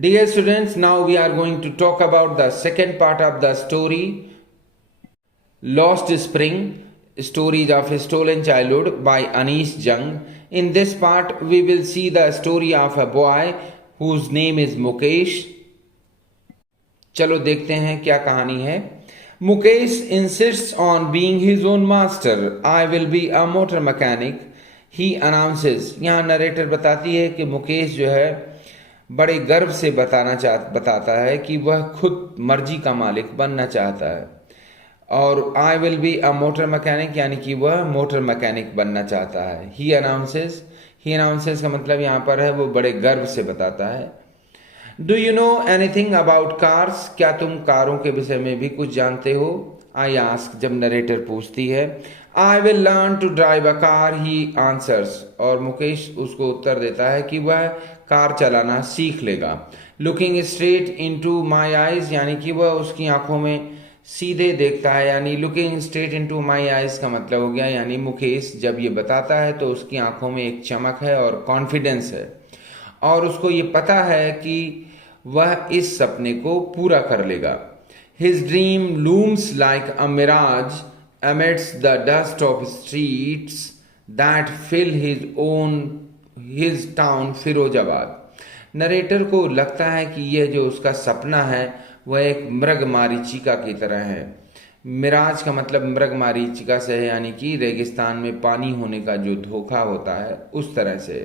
Dear students, now we are going to talk about the second part of the story, Lost Spring, Stories of Stolen Childhood by Anish Jung. In this part, we will see the story of a boy whose name is Mukesh. चलो देखते हैं क्या कहानी है. Mukesh insists on being his own master. I will be a motor mechanic. He announces. यहाँ narrator बताती है कि मुकेश जो है बड़े गर्व से बताता है कि वह खुद मर्जी का मालिक बनना चाहता है. और I will be a motor mechanic यानी कि वह मोटर मैकेनिक बनना चाहता है. ही अनाउंसेस का मतलब यहाँ पर है वो बड़े गर्व से बताता है. Do you know anything about cars? क्या तुम कारों के विषय में भी कुछ जानते हो? आई आस्क, जब नरेटर पूछती है. I will learn to drive a car, he answers. और मुकेश उसको उत्तर देता है कि वह कार चलाना सीख लेगा. Looking straight into my eyes यानी कि वह उसकी आंखों में सीधे देखता है. यानी looking straight into my eyes का मतलब हो गया यानी मुकेश जब ये बताता है तो उसकी आंखों में एक चमक है और कॉन्फिडेंस है और उसको ये पता है कि वह इस सपने को पूरा कर लेगा. His dream looms like a mirage amidst the dust of streets that fill his town Firozabad. Narrator को लगता है कि यह जो उसका सपना है वह एक मृग मारीचिका की तरह है. मिराज का मतलब मृग मारीचिका से है यानी कि रेगिस्तान में पानी होने का जो धोखा होता है उस तरह से.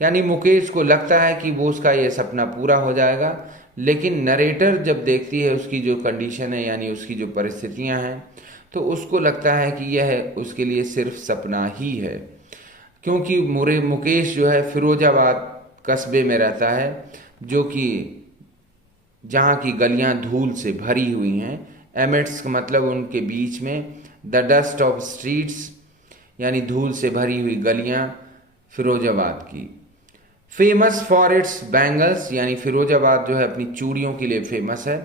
यानी मुकेश को लगता है कि वो उसका ये सपना पूरा हो जाएगा. लेकिन नरेटर जब देखती है उसकी जो कंडीशन है यानी उसकी जो परिस्थितियां हैं तो उसको लगता है कि यह उसके लिए सिर्फ सपना ही है. क्योंकि मुकेश जो है फिरोजाबाद कस्बे में रहता है जो कि जहाँ की गलियाँ धूल से भरी हुई हैं. एमिट्स का मतलब उनके बीच में, द डस्ट ऑफ स्ट्रीट्स यानी धूल से भरी हुई गलियाँ फिरोजाबाद की. फेमस फॉर इट्स बैंगल्स यानी फिरोजाबाद जो है अपनी चूड़ियों के लिए फेमस है.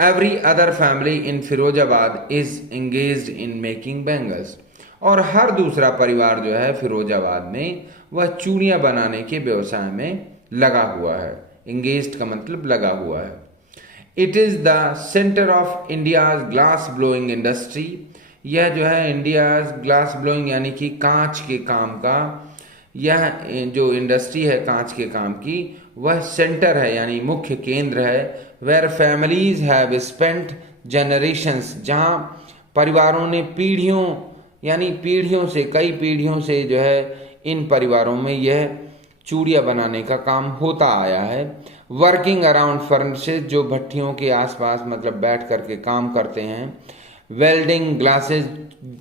Every other family in Firozabad is engaged in making bangles. और हर दूसरा परिवार जो है फिरोजाबाद में वह चूड़ियाँ बनाने के व्यवसाय में लगा हुआ है. एंगेज्ड का मतलब लगा हुआ है. It is the centre of India's glass blowing industry. यह जो है इंडियाज ग्लास ब्लोइंग यानी कि कांच के काम का यह जो इंडस्ट्री है कांच के काम की वह सेंटर है यानी मुख्य केंद्र है. Where families have spent generations, जहाँ परिवारों ने पीढ़ियों यानी पीढ़ियों से कई पीढ़ियों से जो है इन परिवारों में यह चूड़ियाँ बनाने का काम होता आया है. वर्किंग अराउंड फर्नेसेस, जो भट्टियों के आसपास मतलब बैठ करके काम करते हैं. वेल्डिंग ग्लासेस,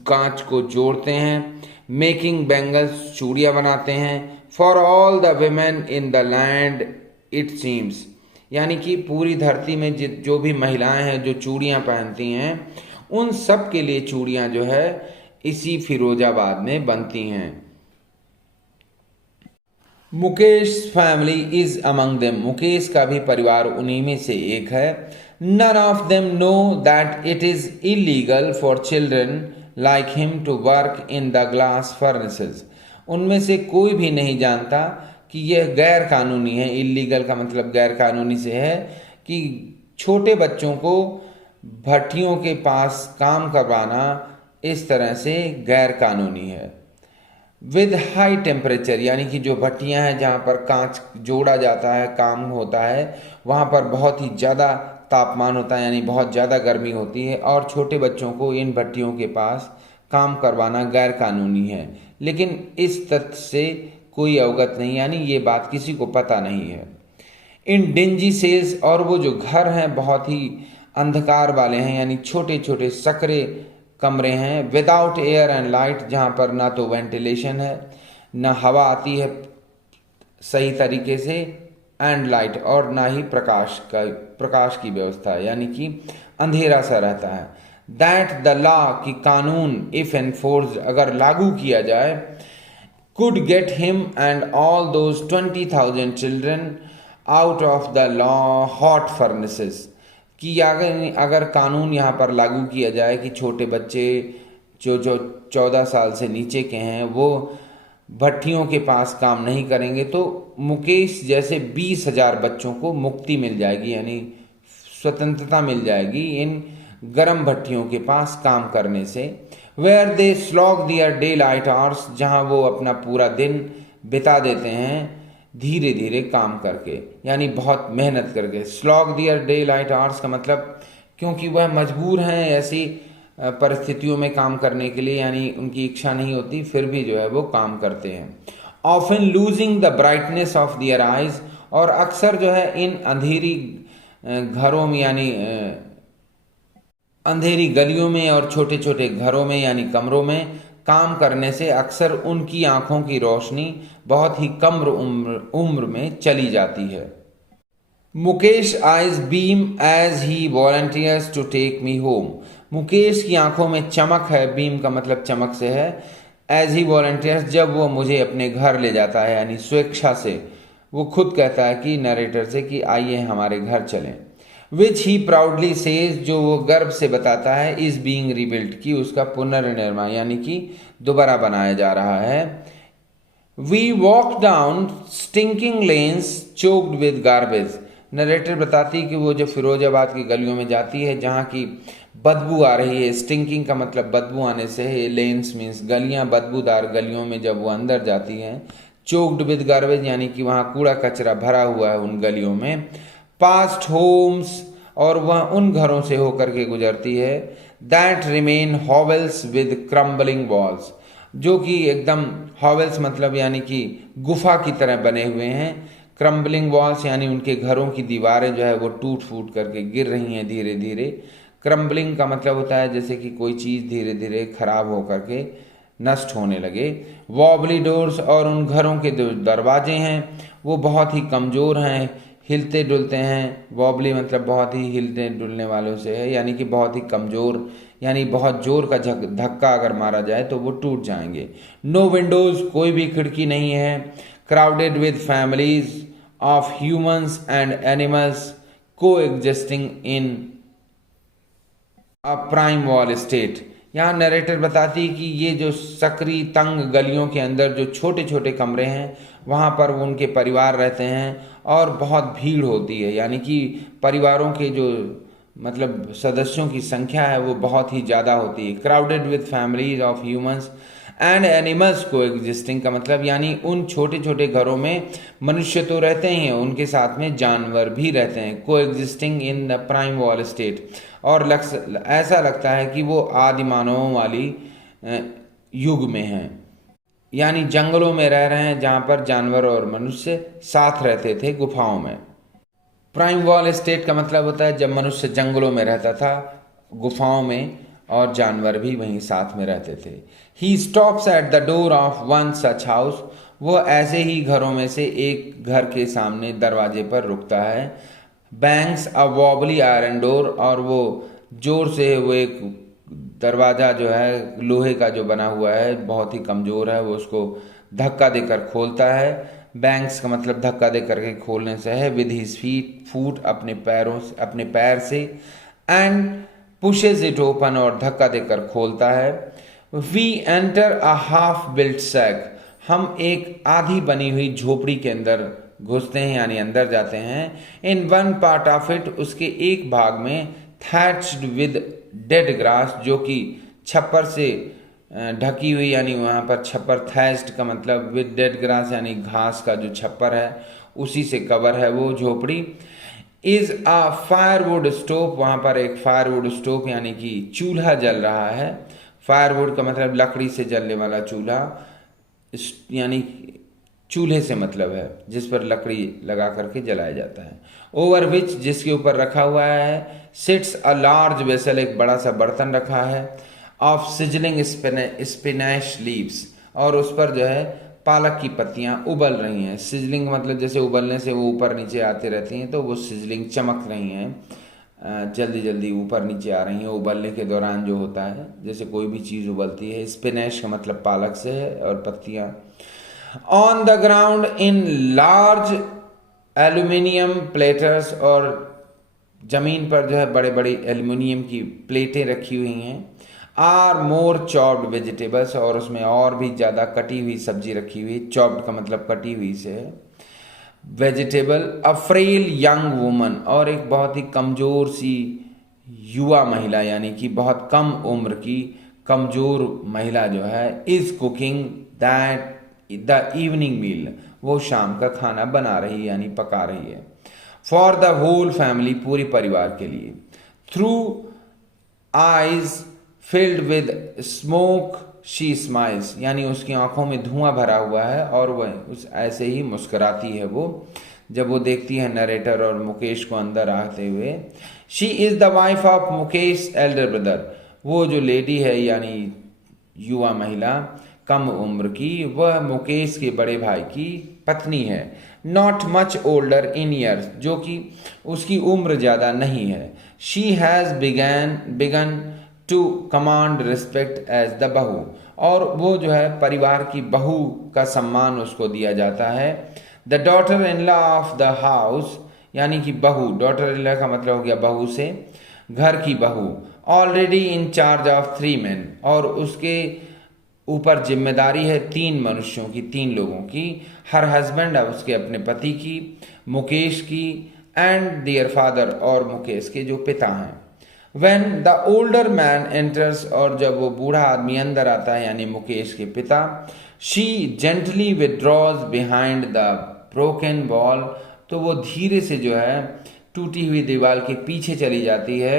कांच को जोड़ते हैं. मेकिंग बैंगल्स, चूड़ियाँ बनाते हैं. For all the women in the land it seems, यानी कि पूरी धरती में जो भी महिलाएं हैं जो चूड़ियाँ पहनती हैं उन सब के लिए चूड़ियाँ जो है इसी फिरोजाबाद में बनती हैं. Mukesh family is among them, Mukesh का भी परिवार उन्हीं में से एक है. None of them know that it is illegal for children like him to work in the glass furnaces. उनमें से कोई भी नहीं जानता कि यह गैर कानूनी है. इलीगल का मतलब गैर कानूनी से है कि छोटे बच्चों को भट्टियों के पास काम करवाना इस तरह से गैर कानूनी है. विद हाई टेम्परेचर, यानी कि जो भट्टियां हैं जहाँ पर कांच जोड़ा जाता है काम होता है वहाँ पर बहुत ही ज़्यादा तापमान होता है यानी बहुत ज़्यादा गर्मी होती है और छोटे बच्चों को इन भट्टियों के पास काम करवाना गैर कानूनी है. लेकिन इस तथ्य से कोई अवगत नहीं यानी ये बात किसी को पता नहीं है. इन डिंजी सेल्स, और वो जो घर हैं बहुत ही अंधकार वाले हैं यानी छोटे छोटे सकरे कमरे हैं. विदाउट एयर एंड लाइट, जहाँ पर ना तो वेंटिलेशन है ना हवा आती है सही तरीके से, एंड लाइट, और ना ही प्रकाश की व्यवस्था है यानी कि अंधेरा सा रहता है. दैट द लॉ, की कानून, इफ एनफोर्स्ड, अगर लागू किया जाए, could get him and all those 20,000 children out of the law hot furnaces. कि अगर कानून यहाँ पर लागू किया जाए कि छोटे बच्चे जो 14 साल से नीचे के हैं वो भट्टियों के पास काम नहीं करेंगे तो मुकेश जैसे 20,000 बच्चों को मुक्ति मिल जाएगी, यानी स्वतंत्रता मिल जाएगी इन गर्म भट्टियों के पास काम करने से। Where they slog their daylight hours, जहाँ वो अपना पूरा दिन बिता देते हैं धीरे धीरे काम करके, यानी बहुत मेहनत करके। Slog their daylight hours का मतलब क्योंकि वह मजबूर हैं ऐसी परिस्थितियों में काम करने के लिए, यानी उनकी इच्छा नहीं होती फिर भी जो है वो काम करते हैं। Often losing the brightness of their eyes, और अक्सर जो है इन अंधेरी घरों में यानी अंधेरी गलियों में और छोटे छोटे घरों में यानी कमरों में काम करने से अक्सर उनकी आंखों की रोशनी बहुत ही कम उम्र में चली जाती है। Mukesh eyes beam as he volunteers to take me home, Mukesh की आंखों में चमक है, बीम का मतलब चमक से है, एज ही वॉलंटियर्स जब वो मुझे अपने घर ले जाता है, यानी स्वेच्छा से वो खुद कहता है कि नरेटर से कि आइए हमारे घर चलें। विच ही प्राउडली सेज, जो वो गर्व से बताता है, इज बीइंग रिबिल्ट, की उसका पुनर्निर्माण यानी कि दोबारा बनाया जा रहा है। We walk down stinking lanes choked with garbage, narrator बताती कि वो जो फिरोजाबाद की गलियों में जाती है जहाँ की बदबू आ रही है, स्टिंकिंग का मतलब बदबू आने से है, लेन्स मीन्स गलियाँ, बदबूदार गलियों में जब वो अंदर जाती हैं, चोक्ड विद गार्बेज यानी कि वहाँ कूड़ा कचरा भरा हुआ है उन गलियों में। पास्ट होम्स, और वह उन घरों से होकर के गुजरती है, that remain Havells with crumbling walls, जो कि एकदम हॉवेल्स मतलब यानी कि गुफा की तरह बने हुए हैं, क्रम्बलिंग वॉल्स यानी उनके घरों की दीवारें जो है वो टूट फूट करके गिर रही हैं धीरे धीरे। क्रम्बलिंग का मतलब होता है जैसे कि कोई चीज़ धीरे धीरे खराब होकर के नष्ट होने लगे। वॉबली डोर्स, और उन घरों के जो दरवाजे हैं वो बहुत ही कमज़ोर हैं, हिलते डुलते हैं। वॉबली मतलब बहुत ही हिलने डुलने वालों से है, यानी कि बहुत ही कमज़ोर, यानी बहुत जोर का धक्का अगर मारा जाए तो वो टूट जाएंगे। नो विंडोज़, कोई भी खिड़की नहीं है। Crowded with families of humans and animals coexisting in a primeval state, यहाँ नरेटर बताती कि ये जो सकरी तंग गलियों के अंदर जो छोटे छोटे कमरे हैं वहाँ पर वो उनके परिवार रहते हैं और बहुत भीड़ होती है, यानी कि परिवारों के जो मतलब सदस्यों की संख्या है वो बहुत ही ज़्यादा होती है। Crowded with families of humans and animals को एग्जिस्टिंग का मतलब यानी उन छोटे छोटे घरों में मनुष्य तो रहते ही हैं, उनके साथ में जानवर भी रहते हैं। को existing in the prime wall state, और ऐसा लगता है कि वो आदि मानवों वाली युग में हैं, यानी जंगलों में रह रहे हैं जहाँ पर जानवर और मनुष्य साथ रहते थे गुफाओं में। प्राइम वॉल स्टेट का मतलब होता है जब मनुष्य जंगलों में रहता था गुफाओं में और जानवर भी वहीं साथ में रहते थे। He stops at the door of one such house, वो ऐसे ही घरों में से एक घर के सामने दरवाजे पर रुकता है। बैंग्स अ वॉबली आयरन डोर, और वो जोर से वो एक दरवाज़ा जो है लोहे का जो बना हुआ है बहुत ही कमज़ोर है, वो उसको धक्का देकर खोलता है। बैंग्स का मतलब धक्का दे करके खोलने से है। विद हिज फूट अपने पैरों से, अपने पैर से, एंड पुशेज इट ओपन, और धक्का देकर खोलता है। We enter a half built shack, हम एक आधी बनी हुई झोपड़ी के अंदर घुसते हैं यानी अंदर जाते हैं। In one part of it, उसके एक भाग में, थैच्ड विद डेड ग्रास, जो कि छप्पर से ढकी हुई, यानी वहाँ पर छप्पर, थैच्ड का मतलब विद डेड ग्रास यानी घास का जो छप्पर है उसी से कवर है वो झोपड़ी। इज अ फायरवुड स्टोव, वहाँ पर एक फायरवुड स्टोव यानी कि चूल्हा जल रहा है। फायरवुड का मतलब लकड़ी से जलने वाला चूल्हा, यानी चूल्हे से मतलब है जिस पर लकड़ी लगा करके जलाया जाता है। ओवर विच, जिसके ऊपर रखा हुआ है, सिट्स अ लार्ज वेसल, एक बड़ा सा बर्तन रखा है, ऑफ सिजलिंग स्पिनैश लीव्स, और उस पर जो है पालक की पत्तियां उबल रही हैं। सिजलिंग मतलब जैसे उबलने से वो ऊपर नीचे आती रहती हैं, तो वो सिजलिंग चमक रही हैं, जल्दी जल्दी ऊपर नीचे आ रही हैं उबलने के दौरान जो होता है, जैसे कोई भी चीज़ उबलती है। स्पिनैश का मतलब पालक से है, और पत्तियां। On the ground in large aluminium platters, और जमीन पर जो है बड़े बड़े एल्यूमिनियम की प्लेटें रखी हुई हैं। आर मोर चॉप्ड वेजिटेबल्स, और उसमें और भी ज़्यादा कटी हुई सब्जी रखी हुई, चॉप्ड का मतलब कटी हुई से है, वेजिटेबल। अ फ्रेल यंग वुमन, और एक बहुत ही कमज़ोर सी युवा महिला, यानी कि बहुत कम उम्र की कमज़ोर महिला जो है, is cooking that the evening meal, वो शाम का खाना बना रही है यानी पका रही है। फॉर द होल फैमिली, पूरी परिवार के लिए। Through eyes filled with smoke she smiles, यानी उसकी आंखों में धुआं भरा हुआ है और वह उस ऐसे ही मुस्कुराती है वो, जब वो देखती है नरेटर और मुकेश को अंदर आते हुए। She is the wife of Mukesh Elder brother, वो जो लेडी है यानी युवा महिला कम उम्र की, वह मुकेश के बड़े भाई की पत्नी है। Not much older in years, जो कि उसकी उम्र ज़्यादा नहीं है। She has begun to command respect as the bahu, और वो जो है परिवार की बहू का सम्मान उसको दिया जाता है। The daughter in law of the house, यानी कि बहू, डॉटर इन लॉ का मतलब हो गया बहू से, घर की बहू। Already in charge of 3 men, और उसके ऊपर जिम्मेदारी है 3 मनुष्यों की, 3 लोगों की। हर हस्बैंड, उसके अपने पति की, मुकेश की, एंड देयर फादर, और मुकेश के जो पिता हैं। When the older man enters, और जब वो बूढ़ा आदमी अंदर आता है यानी मुकेश के पिता, she gently withdraws behind the broken wall, तो वो धीरे से जो है टूटी हुई दीवार के पीछे चली जाती है।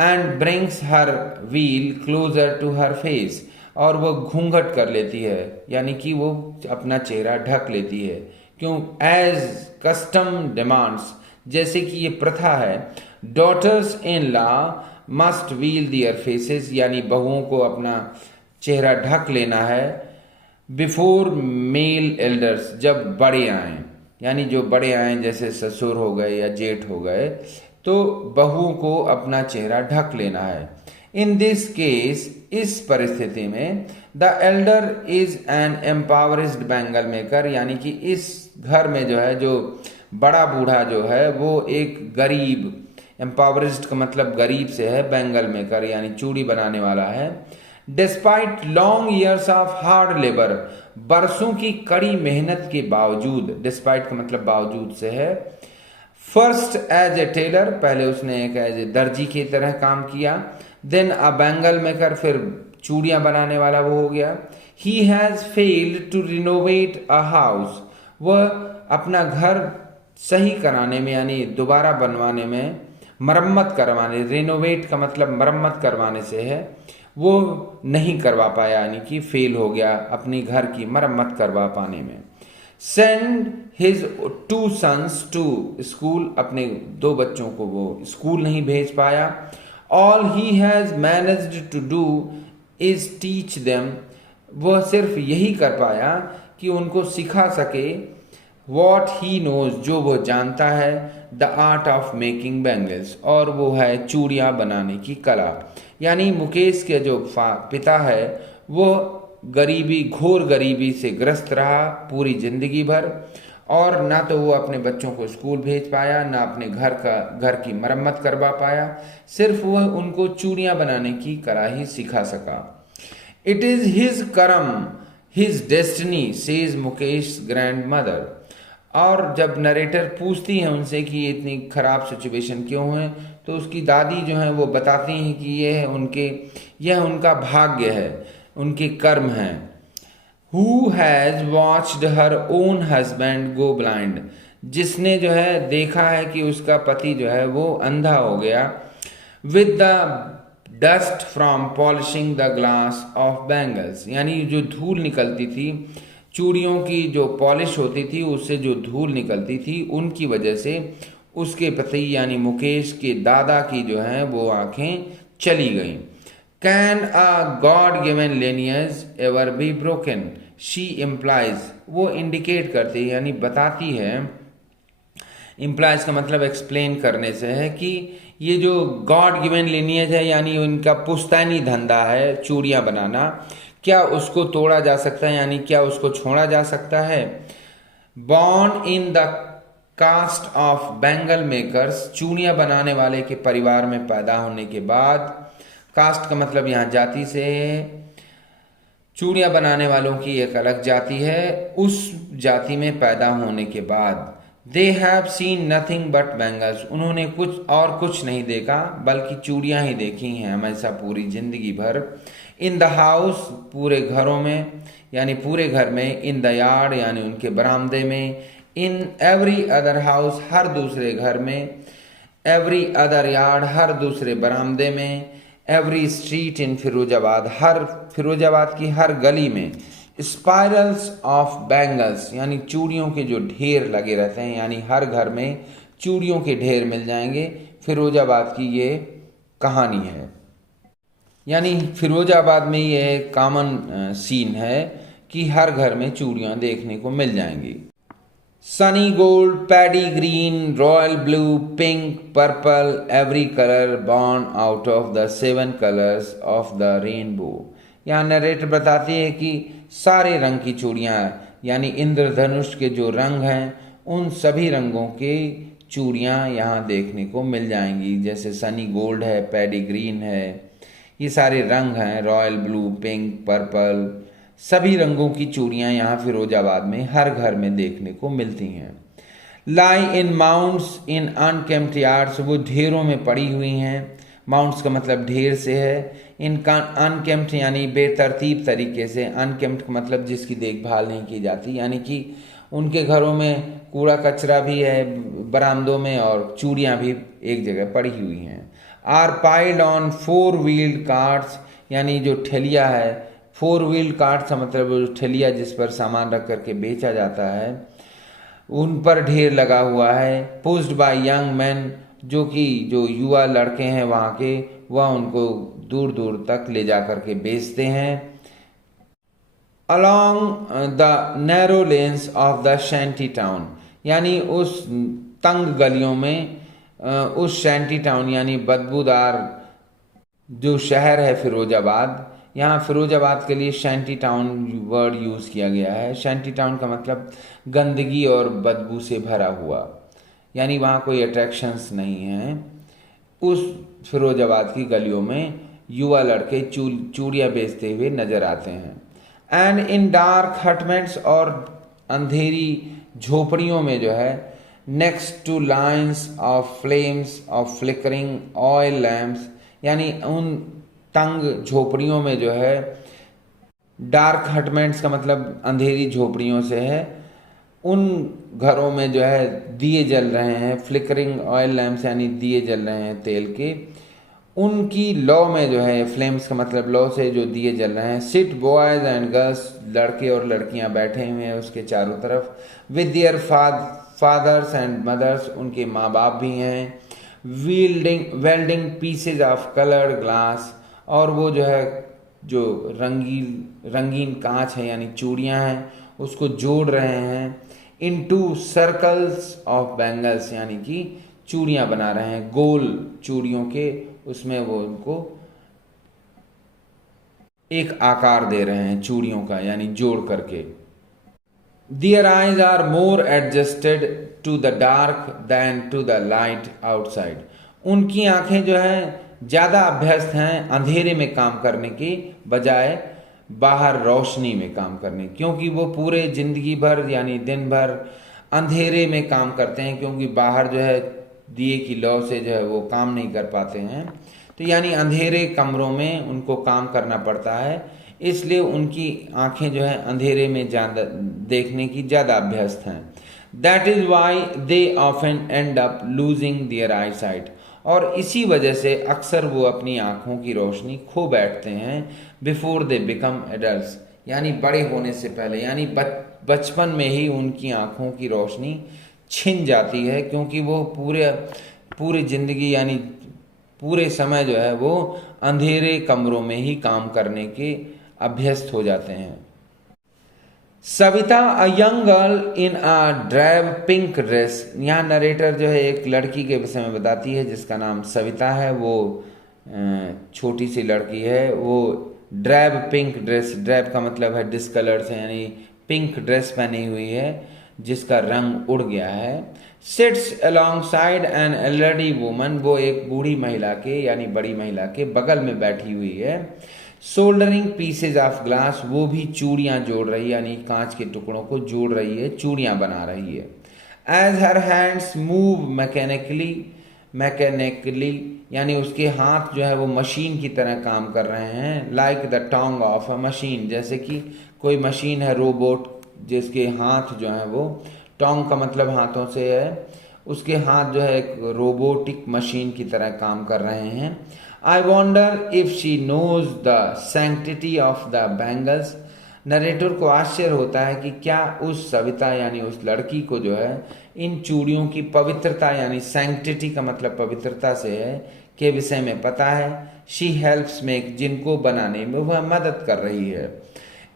and brings her veil closer to her face, और वो घूंघट कर लेती है, यानी कि वो अपना चेहरा ढक लेती है। क्यों? एज कस्टम डिमांड्स, जैसे कि ये प्रथा है। Daughters in law must veil their faces, यानी बहुओं को अपना चेहरा ढक लेना है। बिफोर मेल एल्डर्स, जब बड़े आए, यानी जो बड़े आए जैसे ससुर हो गए या जेठ हो गए, तो बहुओं को अपना चेहरा ढक लेना है। इन दिस केस, इस परिस्थिति में, the elder is an impoverished bangle maker, यानी कि इस घर में जो है जो बड़ा बूढ़ा जो है वो एक गरीब, एम्पावरिज्ड का मतलब गरीब से है, बैंगल मेकर यानी चूड़ी बनाने वाला है। Despite long years of hard labour, बरसों की कड़ी मेहनत के बावजूद, डिस्पाइट का मतलब बावजूद से है। फर्स्ट एज ए टेलर, पहले उसने एक एज ए दर्जी की तरह काम किया। देन अ बैंगल मेकर, फिर चूड़ियां बनाने वाला वो हो गया। He has failed to renovate a house, वह अपना घर सही कराने में यानी दोबारा बनवाने में, मरम्मत करवाने, रिनोवेट का मतलब मरम्मत करवाने से है, वो नहीं करवा पाया, यानी कि फेल हो गया अपनी घर की मरम्मत करवा पाने में। Send his 2 sons to school, अपने 2 बच्चों को वो स्कूल नहीं भेज पाया। All he has managed to do is teach them, वह सिर्फ यही कर पाया कि उनको सिखा सके। वॉट ही नोज, जो वो जानता है। The art of making bangles, और वो है चूड़ियाँ बनाने की कला। यानी मुकेश के जो पिता है वो गरीबी, घोर गरीबी से ग्रस्त रहा पूरी जिंदगी भर, और ना तो वो अपने बच्चों को स्कूल भेज पाया, ना अपने घर की मरम्मत करवा पाया, सिर्फ वह उनको चूड़ियाँ बनाने की कला ही सिखा सका। इट इज हिज कर्म, his destiny, says Mukesh grand mother. और जब नरेटर पूछती है उनसे कि ये इतनी खराब सिचुएशन क्यों है, तो उसकी दादी जो है वो बताती हैं कि यह उनका भाग्य है, उनके कर्म हैं। Who has watched her own husband go blind, जिसने जो है देखा है कि उसका पति जो है वो अंधा हो गया। With the dust from polishing the glass of bangles, यानी जो धूल निकलती थी, चूड़ियों की जो पॉलिश होती थी उससे जो धूल निकलती थी, उनकी वजह से उसके पति यानी मुकेश के दादा की जो है वो आंखें चली गईं। Can a God given lineage ever be broken, she implies, वो इंडिकेट करती है यानी बताती है, इम्प्लाइज का मतलब एक्सप्लेन करने से है कि ये जो गॉड गिवन लिनियज है यानी उनका पुश्तैनी धंधा है चूड़ियाँ बनाना, क्या उसको तोड़ा जा सकता है, यानी क्या उसको छोड़ा जा सकता है। Born in the caste of bangle makers, चूड़ियाँ बनाने वाले के परिवार में पैदा होने के बाद। कास्ट का मतलब यहाँ जाति से है। चूड़ियाँ बनाने वालों की एक अलग जाति है। उस जाति में पैदा होने के बाद they have seen nothing but bangles, उन्होंने कुछ नहीं देखा बल्कि चूड़ियाँ ही देखी हैं हमेशा पूरी जिंदगी भर। इन द हाउस, पूरे घरों में यानी पूरे घर में। इन द यार्ड यानी उनके बरामदे में। इन एवरी अदर हाउस, हर दूसरे घर में। एवरी अदर यार्ड, हर दूसरे बरामदे में। एवरी स्ट्रीट इन फिरोजाबाद, हर फिरोजाबाद की हर गली में। स्पाइरल्स ऑफ बैंगल्स यानी चूड़ियों के जो ढेर लगे रहते हैं, यानी हर घर में चूड़ियों के ढेर मिल जाएंगे। फिरोजाबाद की ये कहानी है। यानी फिरोजाबाद में ये कॉमन सीन है कि हर घर में चूड़ियाँ देखने को मिल जाएंगी। Sunny gold, paddy green, royal blue, pink, purple, every colour born out of the 7 colours of the rainbow. यहाँ नरेटर बताती है कि सारे रंग की चूड़ियाँ यानी इंद्रधनुष के जो रंग हैं उन सभी रंगों के चूड़ियाँ यहाँ देखने को मिल जाएंगी। जैसे सनी गोल्ड है, पैडी ग्रीन है, ये सारे रंग हैं, रॉयल ब्लू, पिंक, पर्पल, सभी रंगों की चूड़ियाँ यहाँ फिरोजाबाद में हर घर में देखने को मिलती हैं। लाई इन माउंट्स इन अनकेम्प्ट यार्ड्स, वो ढेरों में पड़ी हुई हैं। माउंट्स का मतलब ढेर से है। इनका अनकेम्प्ट यानी बेतरतीब तरीके से। अनकेम्प्ट का मतलब जिसकी देखभाल नहीं की जाती, यानी कि उनके घरों में कूड़ा कचरा भी है बरामदों में और चूड़ियाँ भी एक जगह पड़ी हुई हैं। Are piled on 4 wheeled carts, यानी जो ठेलिया है, 4 व्हील्ड कार्ट्स का मतलब ठेलिया जिस पर सामान रख करके बेचा जाता है, उन पर ढेर लगा हुआ है। पुश्ड बाय यंग मैन, जो युवा लड़के हैं वहाँ के, वह उनको दूर दूर तक ले जा करके बेचते हैं। Along the narrow lens of the shanty town, यानी उस तंग गलियों में, उस शैंटी टाउन यानी बदबूदार जो शहर है फिरोजाबाद, यहाँ फिरोजाबाद के लिए शैंटी टाउन वर्ड यूज़ किया गया है। शैंटी टाउन का मतलब गंदगी और बदबू से भरा हुआ, यानी वहाँ कोई अट्रैक्शंस नहीं हैं। उस फिरोजाबाद की गलियों में युवा लड़के चूड़ियाँ बेचते हुए नजर आते हैं। एंड इन डार्क हटमेंट्स, और अंधेरी झोपड़ियों में जो है, next two lines of flames of flickering oil lamps, यानी उन तंग झोपड़ियों में जो है, डार्क हटमेंट्स का मतलब अंधेरी झोपड़ियों से है, उन घरों में जो है दिए जल रहे हैं। फ्लिकरिंग ऑयल लैम्प्स यानी दिए जल रहे हैं तेल के। उनकी लौ में जो है, फ्लेम्स का मतलब लौ से जो दिए जल रहे हैं। सिट बॉयज एंड गर्ल्स, लड़के और लड़कियां बैठे हुए हैं उसके चारों तरफ। With their fathers and mothers, उनके माँ बाप भी हैं। Welding pieces of coloured glass, और वो जो है जो रंगीन कांच है यानी चूड़ियाँ हैं उसको जोड़ रहे हैं। इनटू सर्कल्स ऑफ बैंगल्स, यानी कि चूड़ियाँ बना रहे हैं गोल चूड़ियों के, उसमें वो उनको एक आकार दे रहे हैं चूड़ियों का, यानी जोड़ करके। Their eyes are more adjusted to the dark than to the light outside. उनकी आंखें जो हैं ज़्यादा अभ्यस्त हैं अंधेरे में काम करने की बजाय बाहर रोशनी में काम करने, क्योंकि वो पूरे जिंदगी भर यानी दिन भर अंधेरे में काम करते हैं, क्योंकि बाहर जो है दिए की लौ से जो है वो काम नहीं कर पाते हैं। तो यानी अंधेरे कमरों में उनको काम करना पड़ता है, इसलिए उनकी आंखें जो है अंधेरे में ज़्यादा देखने की ज़्यादा अभ्यस्त हैं। That is why they often end up losing their eyesight, और इसी वजह से अक्सर वो अपनी आंखों की रोशनी खो बैठते हैं। बिफोर दे बिकम एडल्ट्स, यानी बड़े होने से पहले, यानी बचपन में ही उनकी आंखों की रोशनी छिन जाती है, क्योंकि वो पूरी जिंदगी यानी पूरे समय जो है वो अंधेरे कमरों में ही काम करने के अभ्यस्त हो जाते हैं। Savita, a young girl in a drive pink dress, यहाँ नरेटर जो है एक लड़की के विषय में बताती है जिसका नाम सविता है। वो छोटी सी लड़की है, वो ड्राइव पिंक ड्रेस, ड्राइव का मतलब है डिस्कलर से, यानी पिंक ड्रेस पहनी हुई है। जिसका रंग उड़ गया है। Sits alongside an elderly woman, वो एक बूढ़ी महिला के यानी बड़ी महिला के बगल में बैठी हुई है। सोल्डरिंग पीसेज ऑफ ग्लास, वो भी चूड़ियाँ जोड़ रही है, यानी कांच के टुकड़ों को जोड़ रही है, चूड़ियाँ बना रही है। As her hands move mechanically यानी उसके हाथ जो है वो मशीन की तरह काम कर रहे हैं। Like the tongue of a machine, जैसे कि कोई मशीन है रोबोट जिसके हाथ जो है वो, टोंग का मतलब हाथों से है, उसके हाथ जो है एक रोबोटिक मशीन की तरह काम कर रहे हैं। I wonder if she knows the sanctity of the bangles, narrator को आश्चर्य होता है कि क्या उस सविता यानी उस लड़की को जो है इन चूड़ियों की पवित्रता यानी सैंक्टिटी का मतलब पवित्रता से है के विषय में पता है। शी हेल्प्स मेक, जिनको बनाने में वह मदद कर रही है।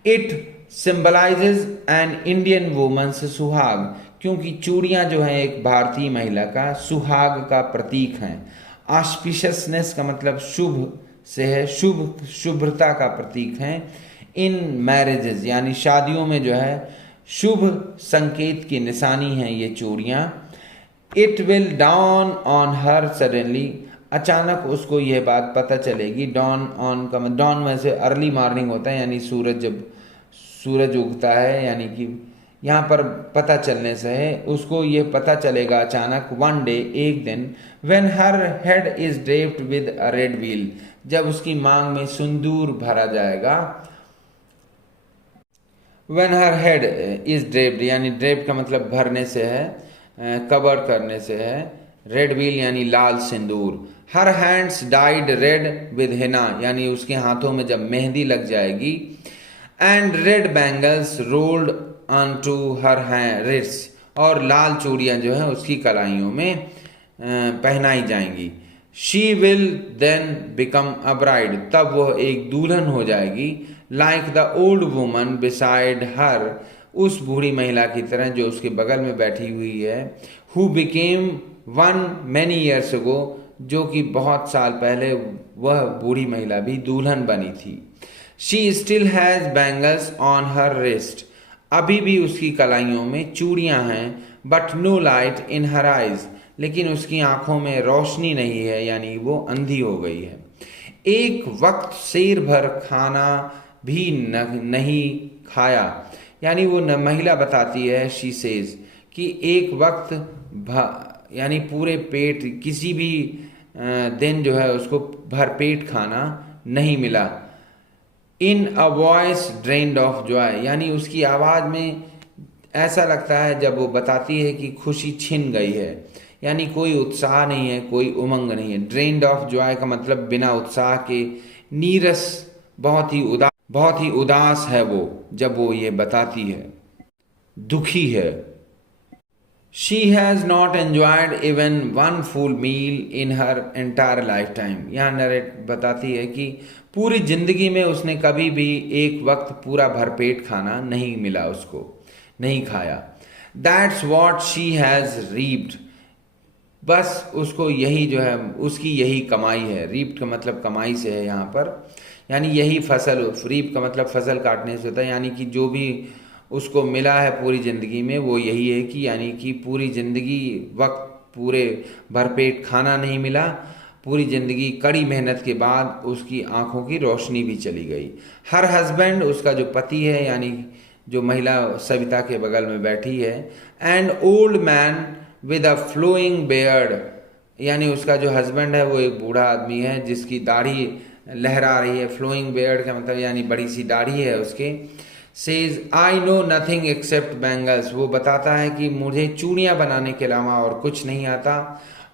It symbolises an Indian woman's suhag, क्योंकि चूड़ियां जो है एक भारतीय महिला का सुहाग का प्रतीक हैं। ऑस्पिशियसनेस का मतलब शुभ से है, शुभ्रता का प्रतीक है। इन मैरिजेज यानी शादियों में जो है शुभ संकेत की निशानी है ये चूड़ियाँ। It will dawn on her suddenly, अचानक उसको यह बात पता चलेगी। डॉन ऑन का डॉन में से अर्ली मॉर्निंग होता है, यानी सूरज जब सूरज उगता है, यानी कि यहाँ पर पता चलने से है, उसको ये पता चलेगा अचानक। वन डे, एक दिन, when her head is draped with a red wheel, जब उसकी मांग में सिंदूर भरा जाएगा। When her head is draped, यानी ड्रेप्ड का मतलब भरने से है, कवर करने से है। रेड व्हील यानी लाल सिंदूर। Her hands dyed red with henna, यानी उसके हाथों में जब मेहंदी लग जाएगी। And red bangles rolled on to her wrists, और लाल चूड़ियाँ जो हैं उसकी कलाइयों में पहनाई जाएंगी। She will then become a bride, तब वह एक दुल्हन हो जाएगी। Like the old woman beside her, उस बूढ़ी महिला की तरह जो उसके बगल में बैठी हुई है। Who became one many years ago, जो कि बहुत साल पहले वह बूढ़ी महिला भी दुल्हन बनी थी। She still has bangles on her wrist, अभी भी उसकी कलाइयों में चूड़ियां हैं। But no light in her eyes, लेकिन उसकी आंखों में रोशनी नहीं है, यानी वो अंधी हो गई है। एक वक्त शेर भर खाना भी नहीं खाया, यानी वो महिला बताती है, शी सेज, कि एक वक्त यानी पूरे पेट किसी भी दिन जो है उसको भरपेट खाना नहीं मिला। In a voice drained of joy, यानी उसकी आवाज़ में ऐसा लगता है जब वो बताती है कि खुशी छिन गई है, यानी कोई उत्साह नहीं है, कोई उमंग नहीं है। ड्रेन्ड ऑफ जॉय का मतलब बिना उत्साह के, नीरस, बहुत ही उदास है वो जब वो ये बताती है, दुखी है। She has not enjoyed even one full meal in her entire lifetime, यहाँ नरेट बताती है कि पूरी जिंदगी में उसने कभी भी एक वक्त पूरा भरपेट खाना नहीं मिला, उसको नहीं खाया। दैट्स वॉट शी हैज़ रीप्ड, बस उसको यही जो है उसकी यही कमाई है। रीप्ड का मतलब कमाई से है यहाँ पर, यानी यही फसल। रीप का मतलब फसल काटने से होता है, यानी कि जो भी उसको मिला है पूरी ज़िंदगी में वो यही है कि यानी कि पूरी ज़िंदगी वक्त पूरे भरपेट खाना नहीं मिला, पूरी ज़िंदगी कड़ी मेहनत के बाद उसकी आंखों की रोशनी भी चली गई। हर हस्बैंड, उसका जो पति है, यानी जो महिला सविता के बगल में बैठी है। And old man with a flowing beard, यानी उसका जो हस्बैंड है वो एक बूढ़ा आदमी है जिसकी दाढ़ी लहरा रही है। फ्लोइंग बेयर्ड का मतलब यानी बड़ी सी दाढ़ी है उसके। Says I know nothing accept bangles, वो बताता है कि मुझे चूड़ियाँ बनाने के अलावा और कुछ नहीं आता।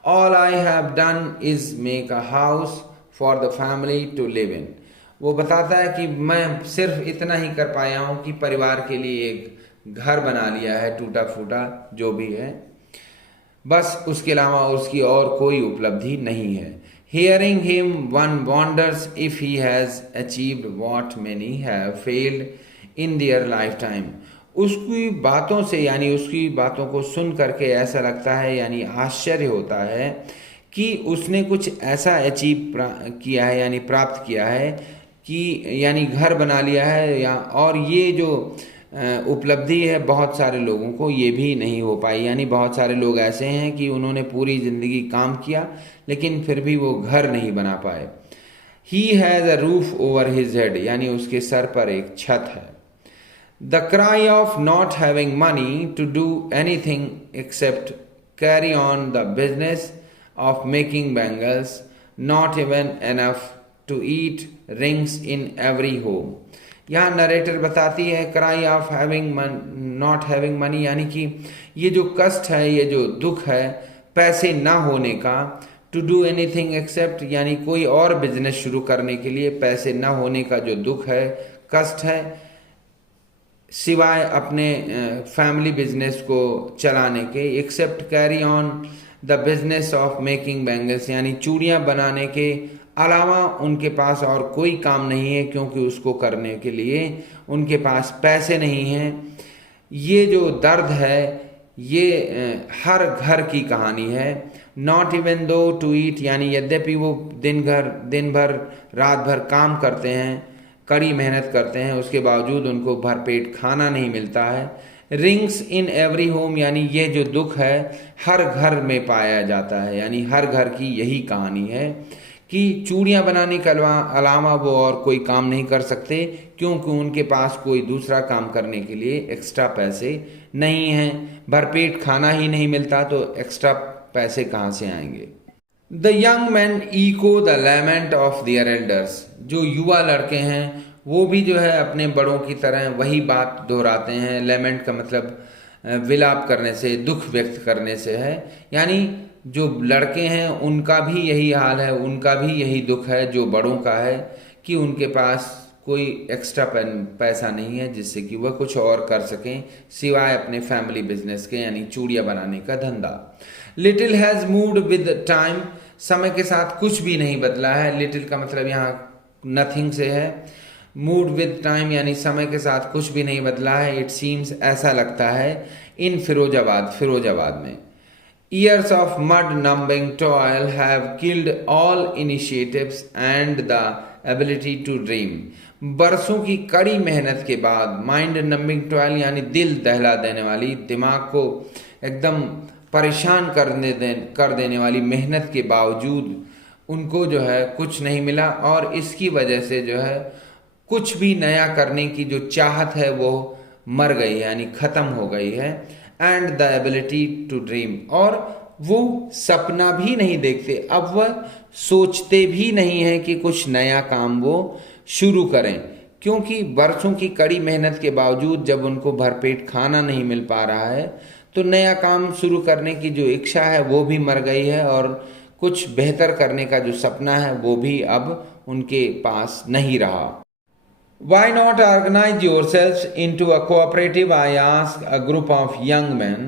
All I have done is make a house for the family to live in, वो बताता है कि मैं सिर्फ इतना ही कर पाया हूँ कि परिवार के लिए एक घर बना लिया है, टूटा फूटा जो भी है, बस उसके अलावा उसकी और कोई उपलब्धि नहीं है। Hearing him, one wonders if he has achieved what many have failed in their lifetime. उसकी बातों से यानी उसकी बातों को सुन करके ऐसा लगता है, यानी आश्चर्य होता है कि उसने कुछ ऐसा अचीव किया है, यानी प्राप्त किया है कि यानी घर बना लिया है, या और ये जो उपलब्धि है बहुत सारे लोगों को ये भी नहीं हो पाई। यानी बहुत सारे लोग ऐसे हैं कि उन्होंने पूरी ज़िंदगी काम किया लेकिन फिर भी वो घर नहीं बना पाए। He has a roof over his head, यानी उसके सर पर एक छत है। The cry of not having money to do anything except carry on the business of making bangles, not even enough to eat rings in every home. यहाँ narrator बताती है cry of having not having money, यानी कि ये जो कष्ट है, ये जो दुख है पैसे ना होने का, टू डू एनीथिंग एक्सेप्ट, यानी कोई और बिजनेस शुरू करने के लिए पैसे ना होने का जो दुख है, कष्ट है, सिवाय अपने फैमिली बिजनेस को चलाने के, except carry on the business of making bangles, यानी चूड़ियाँ बनाने के अलावा उनके पास और कोई काम नहीं है, क्योंकि उसको करने के लिए उनके पास पैसे नहीं हैं। ये जो दर्द है ये हर घर की कहानी है। Not even dough to eat, यानी यद्यपि वो दिन भर रात भर काम करते हैं, कड़ी मेहनत करते हैं, उसके बावजूद उनको भरपेट खाना नहीं मिलता है। रिंग्स इन एवरी होम, यानी ये जो दुख है हर घर में पाया जाता है, यानी हर घर की यही कहानी है कि चूड़ियाँ बनाने के अलावा वो और कोई काम नहीं कर सकते, क्योंकि उनके पास कोई दूसरा काम करने के लिए एक्स्ट्रा पैसे नहीं हैं। भरपेट खाना ही नहीं मिलता तो एक्स्ट्रा पैसे कहाँ से आएंगे। The young man echo the lament of their elders, जो युवा लड़के हैं वो भी जो है अपने बड़ों की तरह वही बात दोहराते हैं। लैमेंट का मतलब विलाप करने से, दुख व्यक्त करने से है। यानी जो लड़के हैं उनका भी यही हाल है, उनका भी यही दुख है जो बड़ों का है, कि उनके पास कोई एक्स्ट्रा पैसा नहीं है जिससे कि वह कुछ और कर सकें सिवाय अपने फैमिली बिजनेस के, यानी चूड़ियाँ बनाने का धंधा। Little has moved with time, समय के साथ कुछ भी नहीं बदला है। लिटिल का मतलब यहाँ नथिंग से है। मूव्ड विद टाइम यानी समय के साथ कुछ भी नहीं बदला है। इट सीम्स, ऐसा लगता है। इन फिरोजाबाद में years of mud numbing toil have killed all initiatives and the ability to dream। बरसों की कड़ी मेहनत के बाद माइंड नंबिंग टॉयल यानी दिल दहला देने वाली, दिमाग को एकदम परेशान कर देने वाली मेहनत के बावजूद उनको जो है कुछ नहीं मिला, और इसकी वजह से जो है कुछ भी नया करने की जो चाहत है वो मर गई है, यानी ख़त्म हो गई है। And the ability to dream, और वो सपना भी नहीं देखते, अब वह सोचते भी नहीं है कि कुछ नया काम वो शुरू करें, क्योंकि बरसों की कड़ी मेहनत के बावजूद जब उनको भरपेट खाना नहीं मिल पा रहा है तो नया काम शुरू करने की जो इच्छा है वो भी मर गई है, और कुछ बेहतर करने का जो सपना है वो भी अब उनके पास नहीं रहा। Why not organize yourselves into a cooperative? I asked a group of young men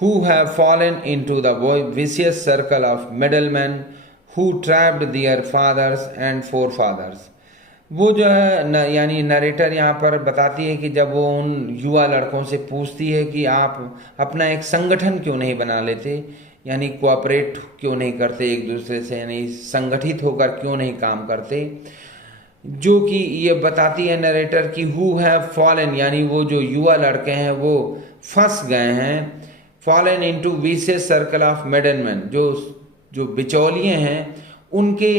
who have fallen into the vicious circle of middlemen who trapped their fathers and forefathers। वो जो है यानी नरेटर यहाँ पर बताती है कि जब वो उन युवा लड़कों से पूछती है कि आप अपना एक संगठन क्यों नहीं बना लेते, यानी कोऑपरेट क्यों नहीं करते एक दूसरे से, यानी संगठित होकर क्यों नहीं काम करते, जो कि ये बताती है नरेटर कि हु हैव फॉलन, यानी वो जो युवा लड़के हैं वो फंस गए हैं। Fallen into vicious circle of middleman, जो बिचौलिए हैं उनके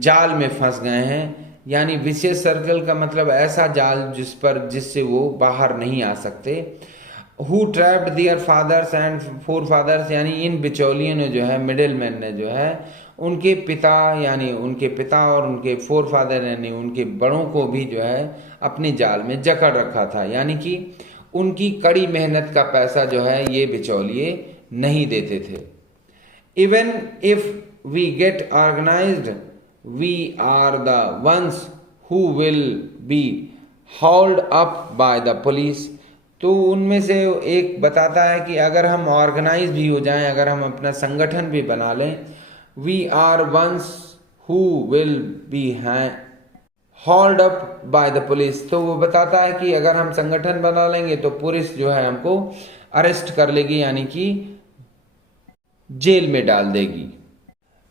जाल में फंस गए हैं। यानी विशियस सर्कल का मतलब ऐसा जाल जिससे वो बाहर नहीं आ सकते। Who trapped their fathers and forefathers, यानी इन बिचौलियों ने जो है, मिडिल मैन ने जो है उनके पिता, यानी उनके पिता और उनके फोर फादर यानी उनके बड़ों को भी जो है अपने जाल में जकड़ रखा था। यानी कि उनकी कड़ी मेहनत का पैसा जो है ये बिचौलिए नहीं देते थे। Even if we get organised we are the ones who will be hauled up by the police. तो उनमें से एक बताता है कि अगर हम ऑर्गेनाइज भी हो जाएं, अगर हम अपना संगठन भी बना लें, we are ones who will be hauled up by the police। तो वो बताता है कि अगर हम संगठन बना लेंगे तो पुलिस जो है हमको अरेस्ट कर लेगी, यानी कि जेल में डाल देगी।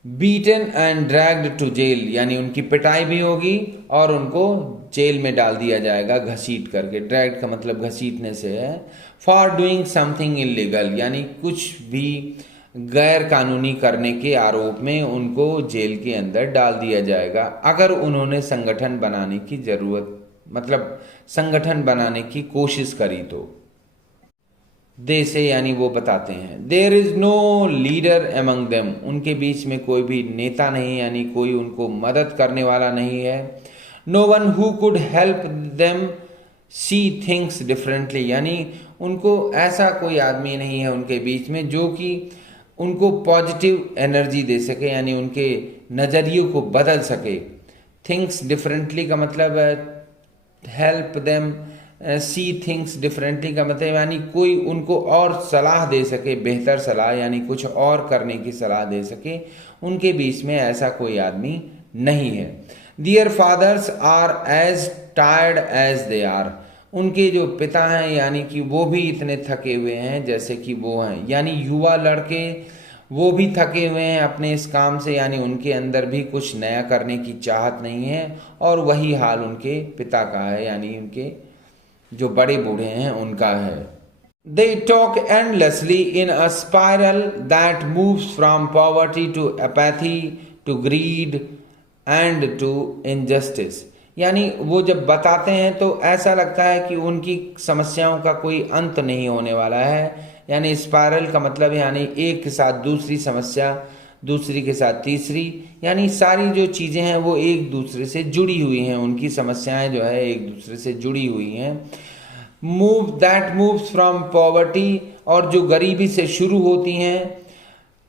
Beaten and dragged to jail, यानी उनकी पिटाई भी होगी और उनको जेल में डाल दिया जाएगा घसीट करके। ड्रैग्ड का मतलब घसीटने से है। फॉर डूइंग समथिंग इलीगल, यानी कुछ भी गैर कानूनी करने के आरोप में उनको जेल के अंदर डाल दिया जाएगा अगर उन्होंने संगठन बनाने की जरूरत मतलब संगठन बनाने की कोशिश करी तो। दे से यानी वो बताते हैं। There is no leader among them, उनके बीच में कोई भी नेता नहीं, यानी कोई उनको मदद करने वाला नहीं है। No one who could help them see things differently, यानी उनको ऐसा कोई आदमी नहीं है उनके बीच में जो कि उनको पॉजिटिव एनर्जी दे सके, यानी उनके नज़रियों को बदल सके। थिंग्स डिफरेंटली का मतलब है help them see things differently का मतलब यानी कोई उनको और सलाह दे सके, बेहतर सलाह, यानी कुछ और करने की सलाह दे सके। उनके बीच में ऐसा कोई आदमी नहीं है। Their fathers are as tired as they are, उनके जो पिता हैं यानी कि वो भी इतने थके हुए हैं जैसे कि वो हैं, यानी युवा लड़के वो भी थके हुए हैं अपने इस काम से, यानी उनके अंदर भी कुछ नया करने की चाहत नहीं है। और वही हाल उनके पिता का है, यानी उनके जो बड़े बूढ़े हैं उनका है। They talk endlessly in a spiral that moves from poverty to apathy to greed and to injustice, यानी वो जब बताते हैं तो ऐसा लगता है कि उनकी समस्याओं का कोई अंत नहीं होने वाला है। यानी स्पाइरल का मतलब यानी एक के साथ दूसरी समस्या, दूसरी के साथ तीसरी, यानी सारी जो चीज़ें हैं वो एक दूसरे से जुड़ी हुई हैं, उनकी समस्याएं जो है एक दूसरे से जुड़ी हुई हैं। दैट मूव्स फ्रॉम पॉवर्टी, और जो गरीबी से शुरू होती हैं,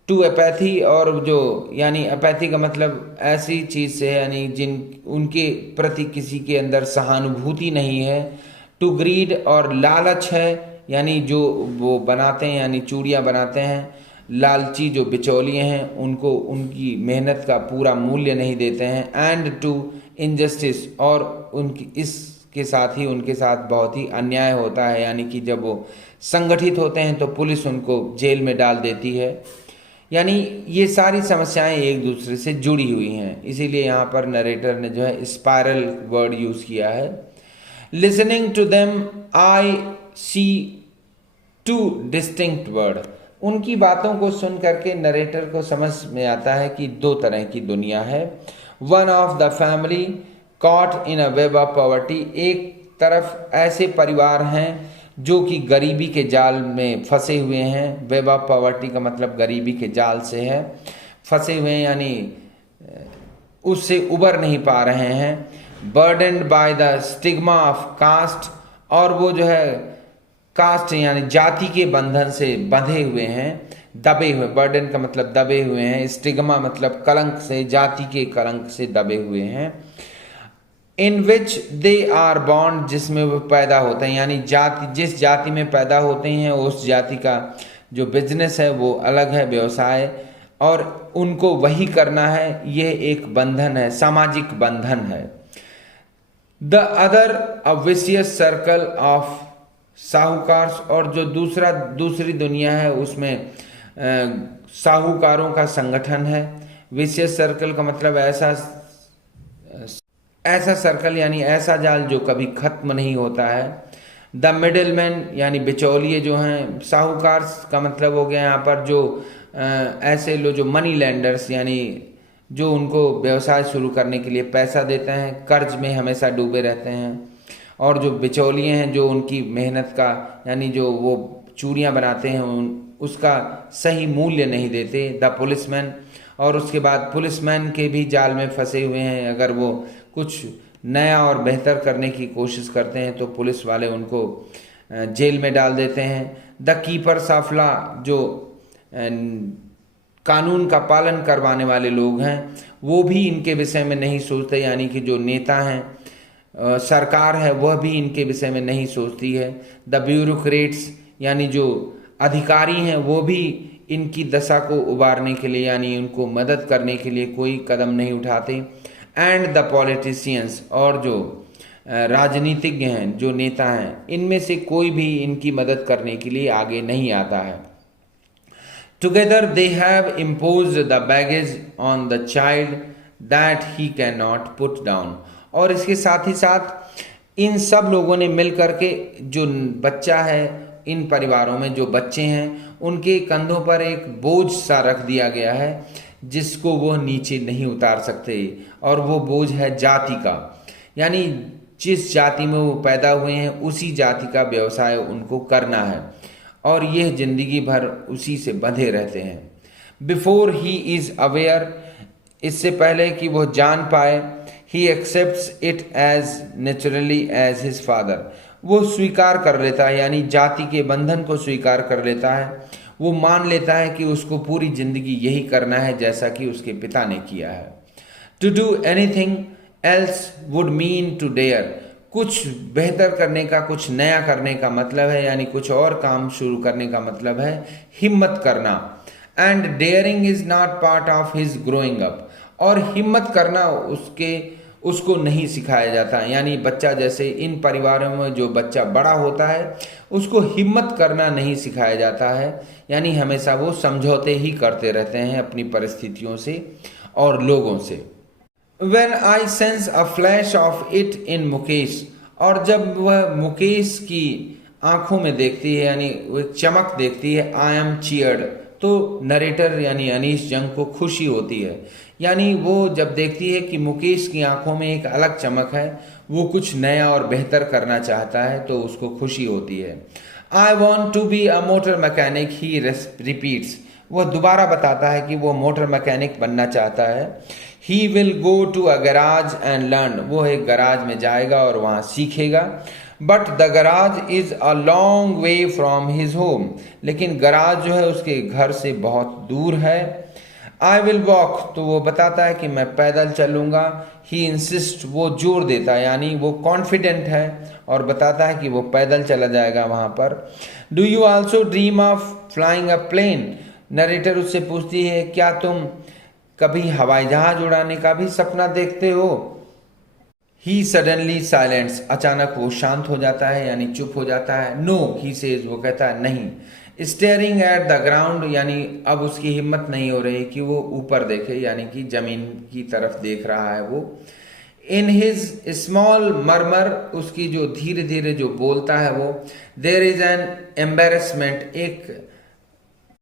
टू अपैथी, और जो यानी अपैथी का मतलब ऐसी चीज़ से यानी जिन उनके प्रति किसी के अंदर सहानुभूति नहीं है। टू ग्रीड, और लालच है, यानी जो वो बनाते हैं यानी चूड़ियाँ बनाते हैं, लालची जो बिचौलिए हैं उनको उनकी मेहनत का पूरा मूल्य नहीं देते हैं। एंड टू इनजस्टिस, और उनकी इसके साथ ही उनके साथ बहुत ही अन्याय होता है, यानी कि जब वो संगठित होते हैं तो पुलिस उनको जेल में डाल देती है। यानी ये सारी समस्याएं एक दूसरे से जुड़ी हुई हैं, इसीलिए यहाँ पर नरेटर ने जो है स्पाइरल वर्ड यूज़ किया है। Listening to them I see two distinct word, उनकी बातों को सुन करके नरेटर को समझ में आता है कि दो तरह की दुनिया है। One of the family caught in a web of poverty, एक तरफ ऐसे परिवार हैं जो कि गरीबी के जाल में फंसे हुए हैं। वेब ऑफ पॉवर्टी का मतलब गरीबी के जाल से है, फंसे हुए हैं यानी उससे उबर नहीं पा रहे हैं। Burdened by the stigma of caste, और वो जो है कास्ट यानी जाति के बंधन से बंधे हुए हैं, दबे हुए। बर्डन का मतलब दबे हुए हैं, स्टिग्मा मतलब कलंक से, जाति के कलंक से दबे हुए हैं। इन विच दे आर बॉर्न, जिसमें वो पैदा होते हैं, यानी जाति जिस जाति में पैदा होते हैं उस जाति का जो बिजनेस है वो अलग है, व्यवसाय, और उनको वही करना है। यह एक बंधन है, सामाजिक बंधन है। The other a vicious circle of साहूकार, और जो दूसरी दुनिया है उसमें साहूकारों का संगठन है। विशियस सर्कल का मतलब ऐसा सर्कल यानी ऐसा जाल जो कभी खत्म नहीं होता है। द मिडिल मैन यानी बिचौलिए जो हैं। साहूकार का मतलब हो गया यहाँ पर जो ऐसे लोग जो मनी लैंडर्स, यानी जो उनको व्यवसाय शुरू करने के लिए पैसा देते हैं, कर्ज में हमेशा डूबे रहते हैं। और जो बिचौलिए हैं जो उनकी मेहनत का यानी जो वो चूड़ियाँ बनाते हैं उसका सही मूल्य नहीं देते। द पुलिसमैन, और उसके बाद पुलिसमैन के भी जाल में फंसे हुए हैं। अगर वो कुछ नया और बेहतर करने की कोशिश करते हैं तो पुलिस वाले उनको जेल में डाल देते हैं। द कीपर्स ऑफ लॉ, जो कानून का पालन करवाने वाले लोग हैं, वो भी इनके विषय में नहीं सोचते, यानी कि जो नेता हैं, सरकार है, वह भी इनके विषय में नहीं सोचती है। द ब्यूरोक्रेट्स, यानी जो अधिकारी हैं, वो भी इनकी दशा को उबारने के लिए यानी उनको मदद करने के लिए कोई कदम नहीं उठाते। एंड द पॉलिटिशियंस, और जो राजनीतिज्ञ हैं, जो नेता हैं, इनमें से कोई भी इनकी मदद करने के लिए आगे नहीं आता है। Together they have imposed the baggage on the child that he cannot put down. और इसके साथ ही साथ इन सब लोगों ने मिल करके जो बच्चा है, इन परिवारों में जो बच्चे हैं उनके कंधों पर एक बोझ सा रख दिया गया है जिसको वो नीचे नहीं उतार सकते, और वो बोझ है जाति का। यानी जिस जाति में वो पैदा हुए हैं उसी जाति का व्यवसाय उनको करना है, और यह जिंदगी भर उसी से बंधे रहते हैं। बिफोर ही इज अवेयर, इससे पहले कि वो जान पाए, he accepts it as naturally as his father, वो स्वीकार कर लेता है, यानी जाति के बंधन को स्वीकार कर लेता है। वो मान लेता है कि उसको पूरी जिंदगी यही करना है जैसा कि उसके पिता ने किया है। To do anything else would mean to dare, कुछ बेहतर करने का, कुछ नया करने का मतलब है, यानी कुछ और काम शुरू करने का मतलब है हिम्मत करना। And daring is not part of his growing up, और हिम्मत करना उसको नहीं सिखाया जाता। यानी बच्चा, जैसे इन परिवारों में जो बच्चा बड़ा होता है उसको हिम्मत करना नहीं सिखाया जाता है, यानी हमेशा वो समझौते ही करते रहते हैं अपनी परिस्थितियों से और लोगों से। When I sense a flash of it in Mukesh, और जब वह मुकेश की आंखों में देखती है, यानी वो चमक देखती है, आई एम चीयर्ड, तो नरेटर यानी अनीश जंग को खुशी होती है। यानी वो जब देखती है कि मुकेश की आंखों में एक अलग चमक है, वो कुछ नया और बेहतर करना चाहता है, तो उसको खुशी होती है। I want to be a motor mechanic, he repeats, वह दोबारा बताता है कि वो मोटर मैकेनिक बनना चाहता है। He will go to a garage and learn, वो एक गराज में जाएगा और वहाँ सीखेगा। But the garage is a long way from his home, लेकिन गराज जो है उसके घर से बहुत दूर है। आई विल वॉक, तो वो बताता है कि मैं पैदल चलूंगा। ही इंसिस्ट, वो जोर देता है, यानी वो कॉन्फिडेंट है और बताता है कि वो पैदल चला जाएगा वहां पर। Do you also dream of flying a plane, narrator उससे पूछती है क्या तुम कभी हवाई जहाज उड़ाने का भी सपना देखते हो। ही सडनली साइलेंट्स, अचानक वो शांत हो जाता है, यानी चुप हो जाता है। नो ही सेज, वो कहता है नहीं। स्टेयरिंग एट द ग्राउंड, यानी अब उसकी हिम्मत नहीं हो रही कि वो ऊपर देखे, यानी कि जमीन की तरफ देख रहा है वो। इन हिज स्मॉल मर्मर, उसकी जो धीरे धीरे जो बोलता है वो, देर इज एन एम्बेरसमेंट, एक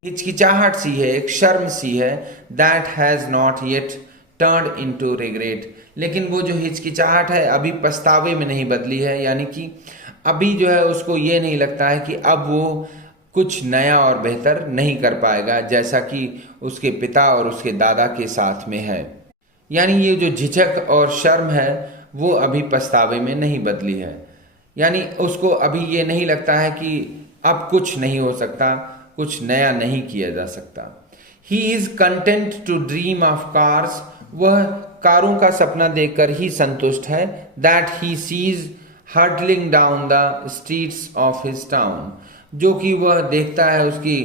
हिचकिचाहट सी है, एक शर्म सी है, that has not yet turned into regret, लेकिन वो जो हिचकिचाहट है अभी पछतावे में नहीं बदली है, यानी कि अभी जो है उसको ये नहीं लगता है कि अब वो कुछ नया और बेहतर नहीं कर पाएगा जैसा कि उसके पिता और उसके दादा के साथ में है। यानी ये जो झिझक और शर्म है वो अभी पछतावे में नहीं बदली है, यानी उसको अभी ये नहीं लगता है कि अब कुछ नहीं हो सकता, कुछ नया नहीं किया जा सकता। He is content to dream of cars, वह कारों का सपना देखकर ही संतुष्ट है। That he sees hurtling down the streets of his town, जो कि वह देखता है उसकी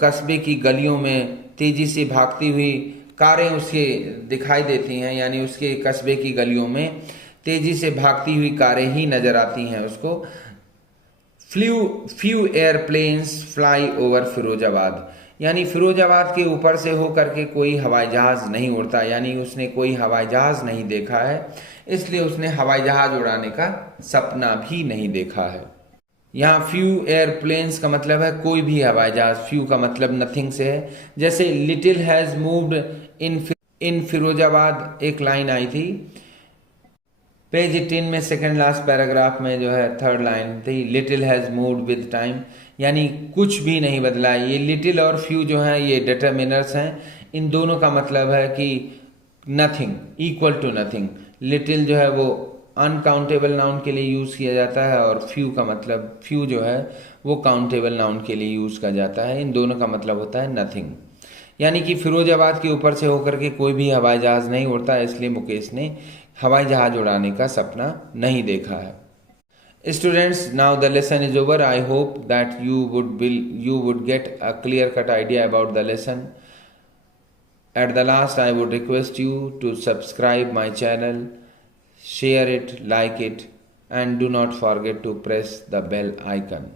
कस्बे की गलियों में तेजी से भागती हुई कारें उसे दिखाई देती हैं, यानी उसके कस्बे की गलियों में तेजी से भागती हुई कारें ही नजर आती हैं उसको। Few airplanes fly over Firozabad, यानी फिरोजाबाद के ऊपर से होकर के कोई हवाई जहाज नहीं उड़ता, यानी उसने कोई हवाई जहाज नहीं देखा है, इसलिए उसने हवाई जहाज उड़ाने का सपना भी नहीं देखा है। यहाँ फ्यू एयरप्लेन्स का मतलब है कोई भी हवाई जहाज, फ्यू का मतलब नथिंग से है। जैसे little has moved in Firozabad, एक लाइन आई थी पेज 18 में, सेकंड लास्ट पैराग्राफ में जो है थर्ड लाइन थी, little has moved with time, यानी कुछ भी नहीं बदला। ये लिटिल और फ्यू जो है ये डिटर्मिनर्स हैं, इन दोनों का मतलब है कि nothing, equal to nothing. Little जो है वो अनकाउंटेबल नाउन के लिए यूज किया जाता है और फ्यू का मतलब, फ्यू जो है वो काउंटेबल नाउन के लिए यूज किया जाता है। इन दोनों का मतलब होता है नथिंग, यानी कि फिरोजाबाद के ऊपर से होकर के कोई भी हवाई जहाज नहीं उड़ता, इसलिए मुकेश ने हवाई जहाज उड़ाने का सपना नहीं देखा है। Students, now the lesson is over. I hope that you would get a clear cut idea about the lesson. At the last, I would request you to subscribe my channel, share it, like it, and do not forget to press the bell icon.